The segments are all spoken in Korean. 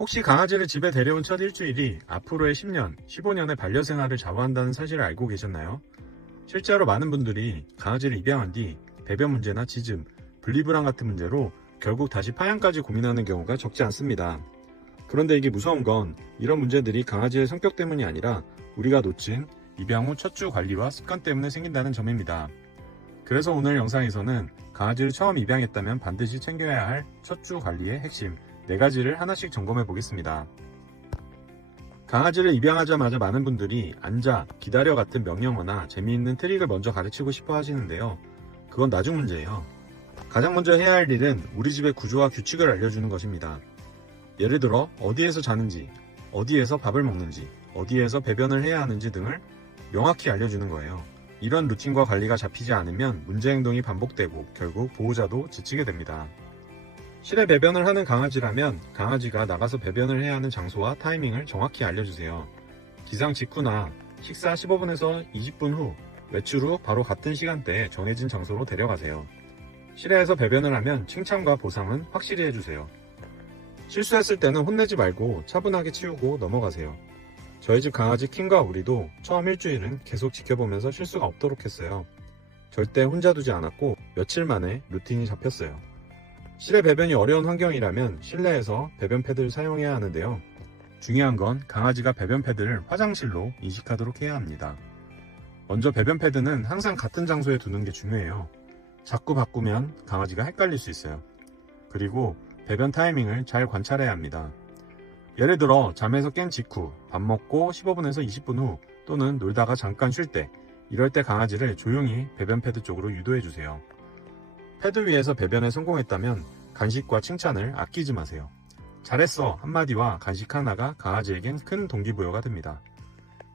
혹시 강아지를 집에 데려온 첫 일주일이 앞으로의 10년, 15년의 반려생활을 좌우한다는 사실을 알고 계셨나요? 실제로 많은 분들이 강아지를 입양한 뒤 배변 문제나 짖음, 분리불안 같은 문제로 결국 다시 파양까지 고민하는 경우가 적지 않습니다. 그런데 이게 무서운 건 이런 문제들이 강아지의 성격 때문이 아니라 우리가 놓친 입양 후 첫 주 관리와 습관 때문에 생긴다는 점입니다. 그래서 오늘 영상에서는 강아지를 처음 입양했다면 반드시 챙겨야 할 첫 주 관리의 핵심 4가지를 하나씩 점검해 보겠습니다. 강아지를 입양하자마자 많은 분들이 앉아, 기다려 같은 명령어나 재미있는 트릭을 먼저 가르치고 싶어 하시는데요. 그건 나중 문제예요. 가장 먼저 해야 할 일은 우리 집의 구조와 규칙을 알려주는 것입니다. 예를 들어 어디에서 자는지, 어디에서 밥을 먹는지, 어디에서 배변을 해야 하는지 등을 명확히 알려주는 거예요. 이런 루틴과 관리가 잡히지 않으면 문제 행동이 반복되고 결국 보호자도 지치게 됩니다. 실외 배변을 하는 강아지라면 강아지가 나가서 배변을 해야 하는 장소와 타이밍을 정확히 알려주세요. 기상 직후나 식사 15분에서 20분 후, 외출 후 바로 같은 시간대에 정해진 장소로 데려가세요. 실외에서 배변을 하면 칭찬과 보상은 확실히 해주세요. 실수했을 때는 혼내지 말고 차분하게 치우고 넘어가세요. 저희 집 강아지 킹과 우리도 처음 일주일은 계속 지켜보면서 실수가 없도록 했어요. 절대 혼자 두지 않았고 며칠 만에 루틴이 잡혔어요. 실외 배변이 어려운 환경이라면 실내에서 배변 패드를 사용해야 하는데요. 중요한 건 강아지가 배변 패드를 화장실로 인식하도록 해야 합니다. 먼저 배변 패드는 항상 같은 장소에 두는 게 중요해요. 자꾸 바꾸면 강아지가 헷갈릴 수 있어요. 그리고 배변 타이밍을 잘 관찰해야 합니다. 예를 들어 잠에서 깬 직후, 밥 먹고 15분에서 20분 후 또는 놀다가 잠깐 쉴 때, 이럴 때 강아지를 조용히 배변 패드 쪽으로 유도해주세요. 패드 위에서 배변에 성공했다면 간식과 칭찬을 아끼지 마세요. 잘했어 한마디와 간식 하나가 강아지에겐 큰 동기부여가 됩니다.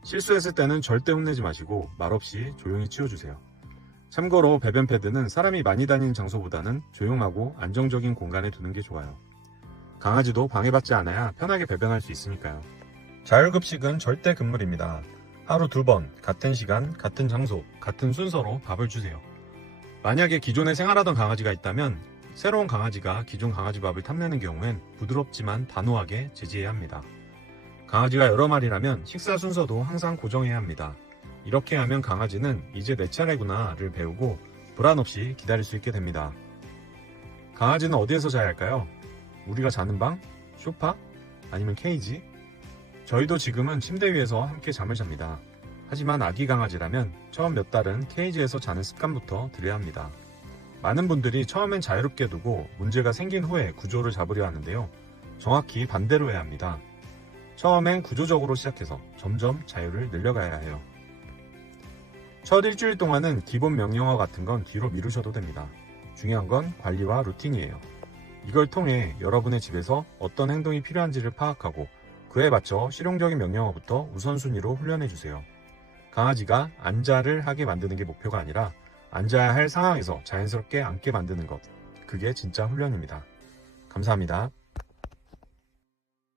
실수했을 때는 절대 혼내지 마시고 말없이 조용히 치워주세요. 참고로 배변 패드는 사람이 많이 다니는 장소보다는 조용하고 안정적인 공간에 두는 게 좋아요. 강아지도 방해받지 않아야 편하게 배변할 수 있으니까요. 자율급식은 절대 금물입니다. 하루 2번, 같은 시간, 같은 장소, 같은 순서로 밥을 주세요. 만약에 기존에 생활하던 강아지가 있다면 새로운 강아지가 기존 강아지 밥을 탐내는 경우엔 부드럽지만 단호하게 제지해야 합니다. 강아지가 여러 마리라면 식사 순서도 항상 고정해야 합니다. 이렇게 하면 강아지는 이제 내 차례구나를 배우고 불안 없이 기다릴 수 있게 됩니다. 강아지는 어디에서 자야 할까요? 우리가 자는 방? 소파? 아니면 케이지? 저희도 지금은 침대 위에서 함께 잠을 잡니다. 하지만 아기 강아지라면 처음 몇 달은 케이지에서 자는 습관부터 들여야 합니다. 많은 분들이 처음엔 자유롭게 두고 문제가 생긴 후에 구조를 잡으려 하는데요. 정확히 반대로 해야 합니다. 처음엔 구조적으로 시작해서 점점 자유를 늘려가야 해요. 첫 일주일 동안은 기본 명령어 같은 건 뒤로 미루셔도 됩니다. 중요한 건 관리와 루틴이에요. 이걸 통해 여러분의 집에서 어떤 행동이 필요한지를 파악하고 그에 맞춰 실용적인 명령어부터 우선순위로 훈련해주세요. 강아지가 앉아를 하게 만드는 게 목표가 아니라 앉아야 할 상황에서 자연스럽게 앉게 만드는 것. 그게 진짜 훈련입니다. 감사합니다.